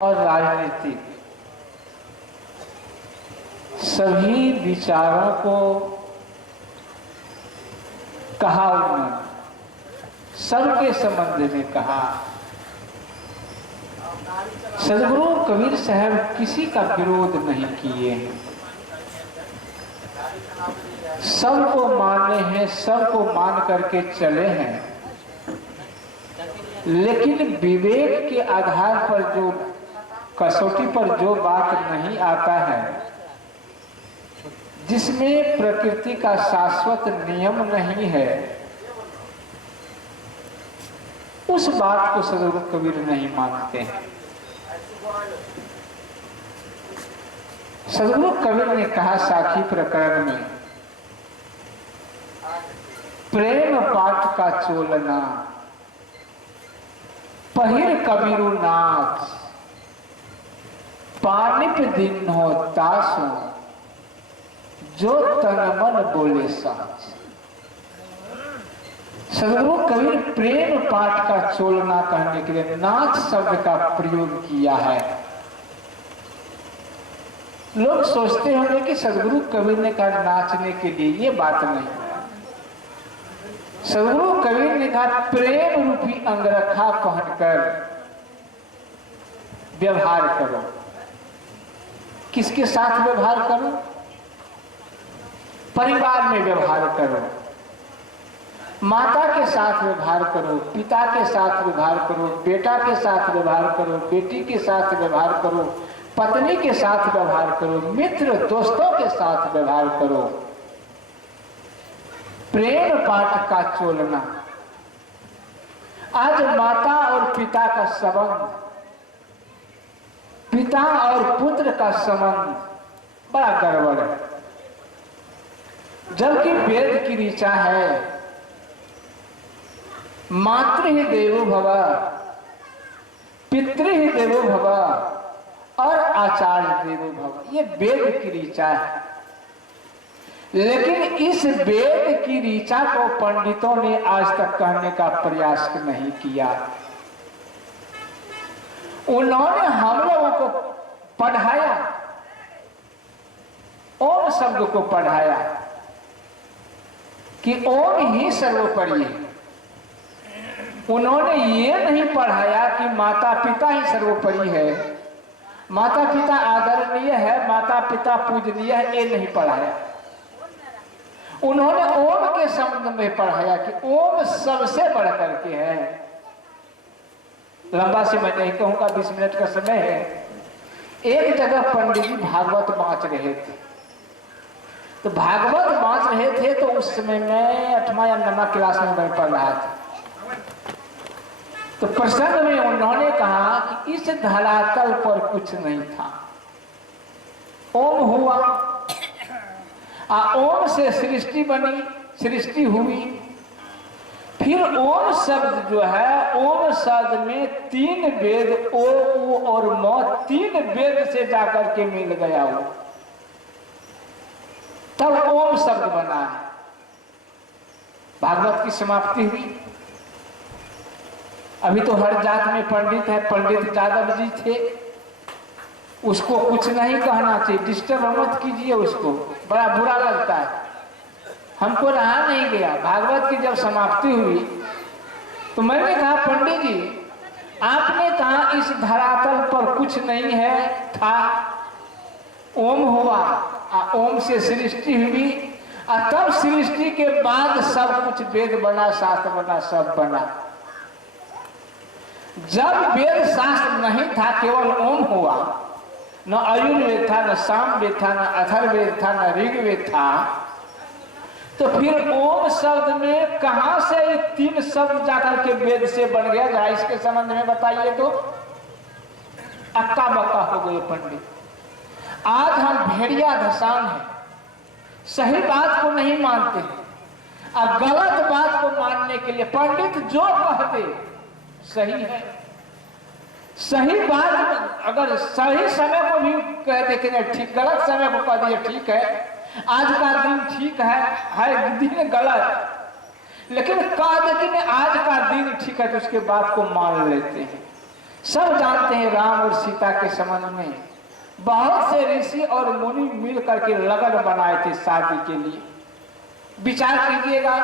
और राजनीतिक सभी विचारों को कहा उन्होंने, सबके संबंध में कहा। सदगुरु कबीर साहब किसी का विरोध नहीं किए हैं, सबको माने हैं, सबको मान करके चले हैं। लेकिन विवेक के आधार पर जो कसौटी पर जो बात नहीं आता है, जिसमें प्रकृति का शाश्वत नियम नहीं है, उस बात को सदगुरु कबीर नहीं मानते हैं। सदगुरु कबीर ने कहा साखी प्रकरण में, प्रेम पाठ का चोलना पहिर कबीरु नाच, पानिप दिन हो तासो जो तन मन बोले साच। सदगुरु कबीर प्रेम पाठ का चोलना कहने के लिए नाच शब्द का प्रयोग किया है। लोग सोचते होंगे कि सदगुरु कबीर ने कहा नाचने के लिए, ये बात नहीं। सदगुरु कबीर ने कहा प्रेम रूपी अंगरखा पहनकर व्यवहार करो। किसके साथ व्यवहार करो? परिवार में व्यवहार करो, माता के साथ व्यवहार करो, पिता के साथ व्यवहार करो, बेटा के साथ व्यवहार करो, बेटी के साथ व्यवहार करो, पत्नी के साथ व्यवहार करो, मित्र दोस्तों के साथ व्यवहार करो। प्रेम पाठ का चोलना। आज माता और पिता का संबंध, पिता और पुत्र का संबंध बड़ा गड़बड़ है। जबकि वेद की ऋचा है, मातृ ही देवो भव, पितृ ही देवो भव और आचार्य देवो भव, ये वेद की ऋचा है। लेकिन इस वेद की ऋचा को पंडितों ने आज तक कहने का प्रयास नहीं किया। उन्होंने हम लोगों को पढ़ाया, ओम शब्द को पढ़ाया कि ओम ही सर्वोपरि है। उन्होंने ये नहीं पढ़ाया कि माता पिता ही सर्वोपरि है, माता पिता आदरणीय है, माता पिता पूजनीय है, ये नहीं पढ़ाया। उन्होंने ओम के संबंध में पढ़ाया कि ओम सबसे बढ़ करके है। लंबा से मैं नहीं कहूंगा, 20 मिनट का समय है। एक जगह पंडित जी भागवत बांच रहे थे, तो भागवत बांच रहे थे तो उस समय में 8वां या 9वां क्लास में मैं पढ़ रहा था। तो प्रसंग में उन्होंने कहा कि इस धरातल पर कुछ नहीं था, ओम हुआ, ओम से सृष्टि बनी, सृष्टि हुई। फिर ओम शब्द जो है, ओम शब्द में 3 वेद ओ उ और म, 3 वेद से जाकर के मिल गया वो, तब ओम शब्द बना है। भागवत की समाप्ति हुई। अभी तो हर जात में पंडित है, पंडित यादव जी थे, उसको कुछ नहीं कहना चाहिए, डिस्टर्ब मत कीजिए उसको, बड़ा बुरा लगता है। हमको रहा नहीं गया। भागवत की जब समाप्ति हुई तो मैंने कहा पंडित जी, आपने कहा इस धरातल पर कुछ नहीं है, था, ओम हुआ, ओम से सृष्टि हुई, तब सृष्टि के बाद सब कुछ वेद बना, शास्त्र बना, सब बना। जब वेद शास्त्र नहीं था, केवल ओम हुआ, न आयुर्वेद था, न सामवेद था, न अथर्ववेद था, न ऋग्वेद था, तो फिर ओम शब्द में कहां से 3 शब्द जाकर के वेद से बन गया? जरा इसके संबंध में बताइए तो। अक्का बक्का हो गए पंडित। आज हम भेड़िया धसान हैं, सही बात को नहीं मानते हैं, अब गलत बात को मानने के लिए पंडित जो कहते सही है। सही बात अगर सही समय को भी कह दे कि ठीक, गलत समय को कह दिए ठीक है, आज का दिन ठीक है दिन गलत, लेकिन कह दे कि आज का दिन ठीक है तो उसके बाद को मान लेते हैं। सब जानते हैं राम और सीता के संबंध में बहुत से ऋषि और मुनि मिल करके लगन बनाए थे शादी के लिए। विचार कीजिएगा,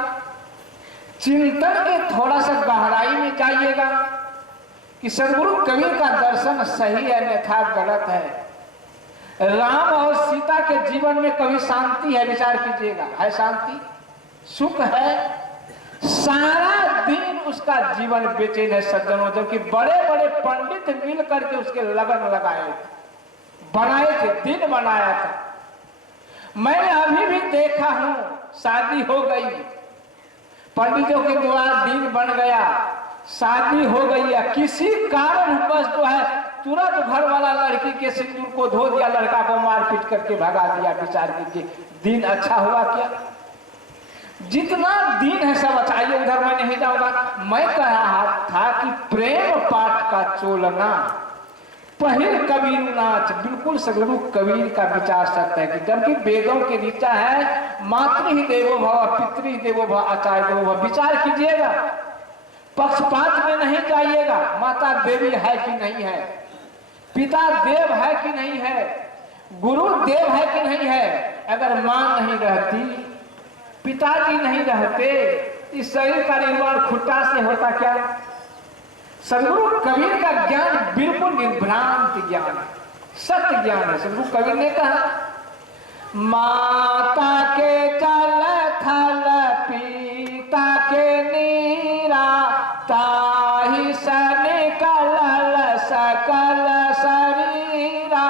चिंतन के थोड़ा सा गहराई में जाइएगा कि सदगुरु कबीर का दर्शन सही है अन्यथा गलत है। राम और सीता के जीवन में कभी शांति है? विचार कीजिएगा, है शांति? सुख है? सारा दिन उसका जीवन बेचैन है सज्जनों, जबकि बड़े बड़े पंडित मिल करके उसके लगन लगाए बनाए थे, दिन बनाया था। मैंने अभी भी देखा हूं, शादी हो गई, पंडितों के द्वारा दिन बन गया, शादी हो गई है, किसी कारण बस जो है तुरंत घर वाला लड़की के सिंदूर को धो दिया, लड़का को मारपीट करके भगा दिया। विचार कीजिए, दिन अच्छा हुआ क्या? जितना दिन है सब अच्छा। आइए उधर मैं नहीं जाऊंगा। मैं कह रहा था कि प्रेम पाठ का चोलना पहिल कबीर नाच, बिल्कुल सदगुरु कबीर का विचार सत्य है कि जबकि वेदों की ऋचा है मातृ ही देवो भव, पितृ ही देवो भव, आचार्य देवो भव। विचार कीजिएगा, पक्षपात में नहीं जाइएगा। माता देवी है कि नहीं है, पिता देव है कि नहीं है, गुरु देव है कि नहीं है। अगर मां नहीं रहती, पिताजी नहीं रहते, इस शरीर का निर्माण खुट्टा से होता क्या? सदगुरु कबीर का ज्ञान बिल्कुल निर्भ्रांत ज्ञान है, सत्य ज्ञान है। सदगुरु कबीर ने कहा, माता के जल थल पिता के नीरा, ताहि से निकलल सकल शरीरा।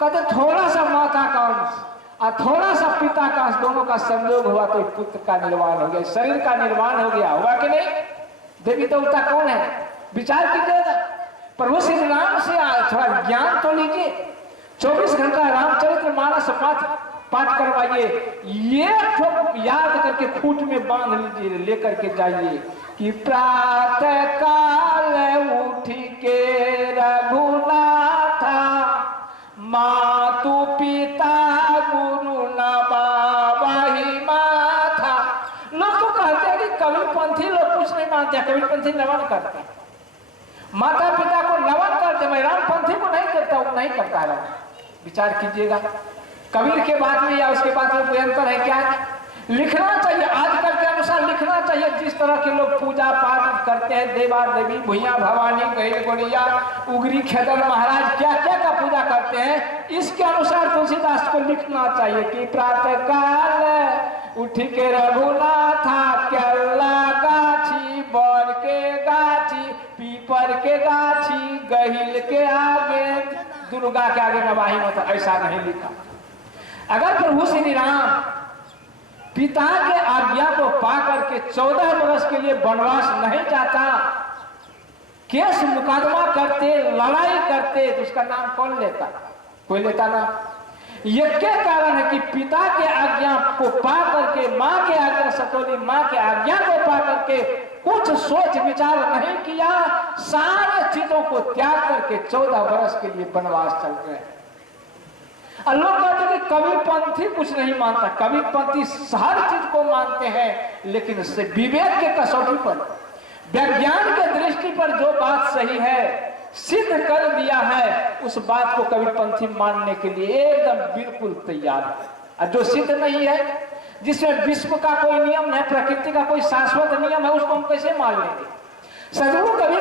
कहते थोड़ा सा माता का अंश और थोड़ा सा पिता का अंश, दोनों का संयोग हुआ तो पुत्र का निर्माण हो गया, शरीर का निर्माण हो गया। हुआ कि नहीं? देवी देवता कौन है? विचार कीजिएगा। प्रभु श्री राम से थोड़ा ज्ञान तो लीजिए। 24 घंटा रामचरित्र मानस पाठ करवाइए, ये याद करके खूंट में बांध लीजिए, लेकर के जाइए कि प्रातः काल उठ के रघुनाथा, मातु पिता गुरु न बाबा माथा। लोग तो कहते हैं कि कबीरपंथी लोग कुछ नहीं मानते, कबीरपंथी नमन करते हैं, माता पिता को नमन करते। मैं रामपंथी को नहीं करता हूं, नहीं करता है। विचार कीजिएगा, कबीर के बाद में या उसके बाद में कोई अंतर है क्या? लिखना चाहिए, आजकल के अनुसार लिखना चाहिए। जिस तरह के लोग पूजा पाठ करते हैं, देवा देवी, भुइया भवानी, गैर गोड़िया, उगरी, खेदर महाराज, क्या क्या का पूजा करते हैं, इसके अनुसार तुलसीदास को लिखना चाहिए कि प्रातः काल उठ के रघुनाथा, केला गाछी, बर के गाछी, पीपर के गाछी, गहिल के आगे, दुर्गा के आगे नवाही मत। ऐसा नहीं लिखा। अगर प्रभु श्री राम पिता के आज्ञा को पाकर के 14 वर्ष के लिए वनवास नहीं जाता, केस मुकदमा करते, लड़ाई करते, तो उसका नाम कौन लेता? कोई लेता ना। ये क्या कारण है कि पिता के आज्ञा को पा करके, माँ के आज्ञा सतोली माँ के आज्ञा को पा करके कुछ सोच विचार नहीं किया, सारे चीजों को त्याग करके 14 वर्ष के लिए वनवास चल गए। लोग कहते हैं कि कबीरपंथी कुछ नहीं मानता। कबीरपंथी हर चीज को मानते हैं, लेकिन उससे विवेक के कसौटी पर, विज्ञान के दृष्टि पर जो बात सही है, सिद्ध कर दिया है, उस बात को कबीरपंथी मानने के लिए एकदम बिल्कुल तैयार है। और जो सिद्ध नहीं है, जिसमें विश्व का कोई नियम है, प्रकृति का कोई शाश्वत नियम है, उसको हम कैसे मान लेंगे? सदगुरु कबीर